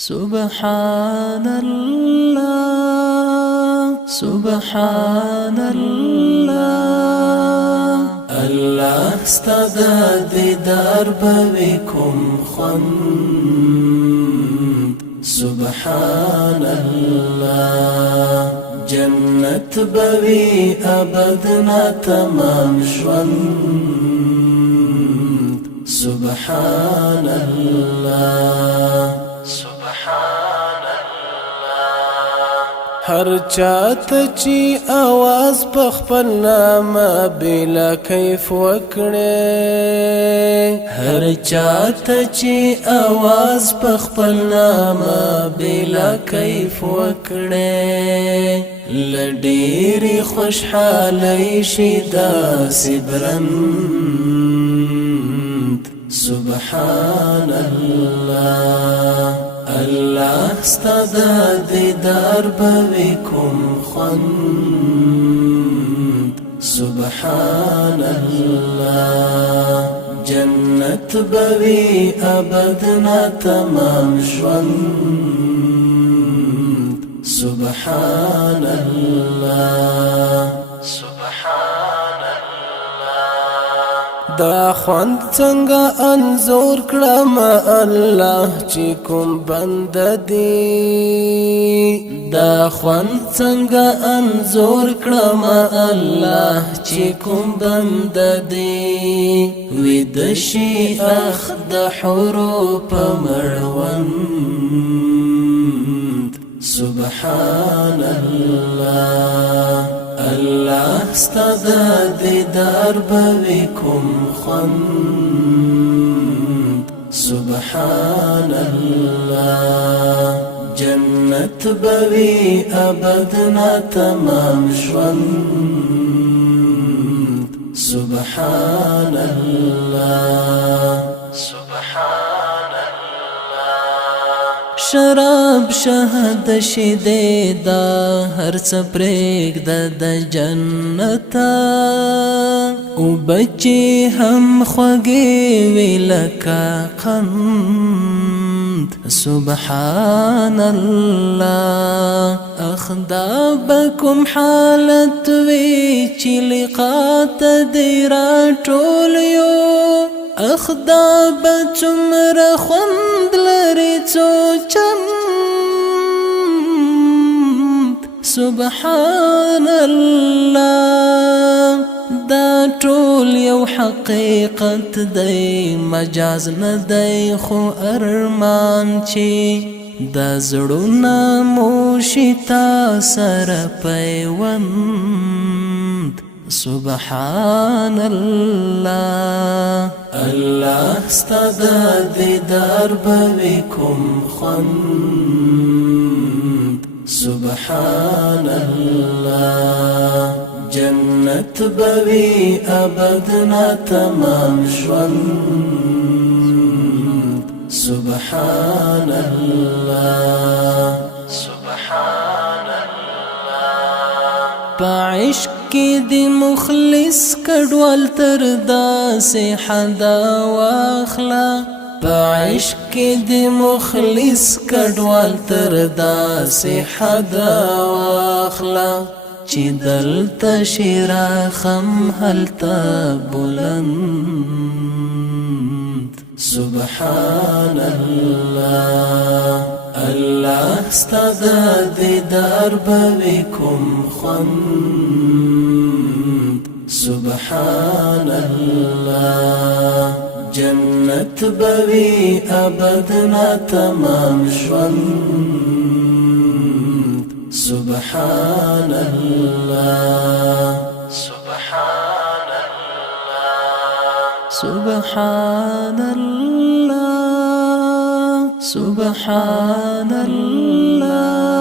سبحان الله سبحان الله الله ستاد دیدار بویکم خوند سبحان الله جنت بوی ابدنا تمام ژوند سبحان الله هر چاته چی आवाज پخپل نامه بلا کیف وکړي هر چاته چی आवाज پخپل نامه بلا کیف وکړي لډيري خوشحالي شیدا سبرند سبحان الله الله ستاد دیدار بویکم خوند سبحان الله جنت بوی ابدنا تمام ژوند سبحان الله دا خوند څنګه انزور کړم الله چې کوم بند دی دا خوند څنګه انزور کړم الله چې کوم بند دی وې د شي اخ د حروف مړوند سبحان الله الله ستاد دیدار بویکم خوند سبحان الله جنت بوی ابدنا تمام ژوند سبحان الله شراب شهد شیدې دا هر څه پرېږده د جنت او بچي هم خوږې وي لکه قند سبحان الله اخدا بكم حالت وی چې لقات دی راټول یو اخدا بچمر خوند لري څو چند سبحان الله دا ټول یو حقیقت دی مجاز نه دی خو ارمان چې دا زړونه مو شي تا سره پیوند سبحان الله الله ستاد دیدار بویکم خوند سبحان الله جنت بوی ابدنا تمام ژوند سبحان الله پعشق کی دی مخلص کډوال تر داسې حدا واخلا پعشق کی دی مخلص کډوال تر داسې حدا واخلا چې دلته شراخم هلته بلند سبحان الله الله ستاد دیدار بویکم خوند سبحان الله جنت بوی ابدنا تمام ژوند سبحان الله سبحان الله سبحان الله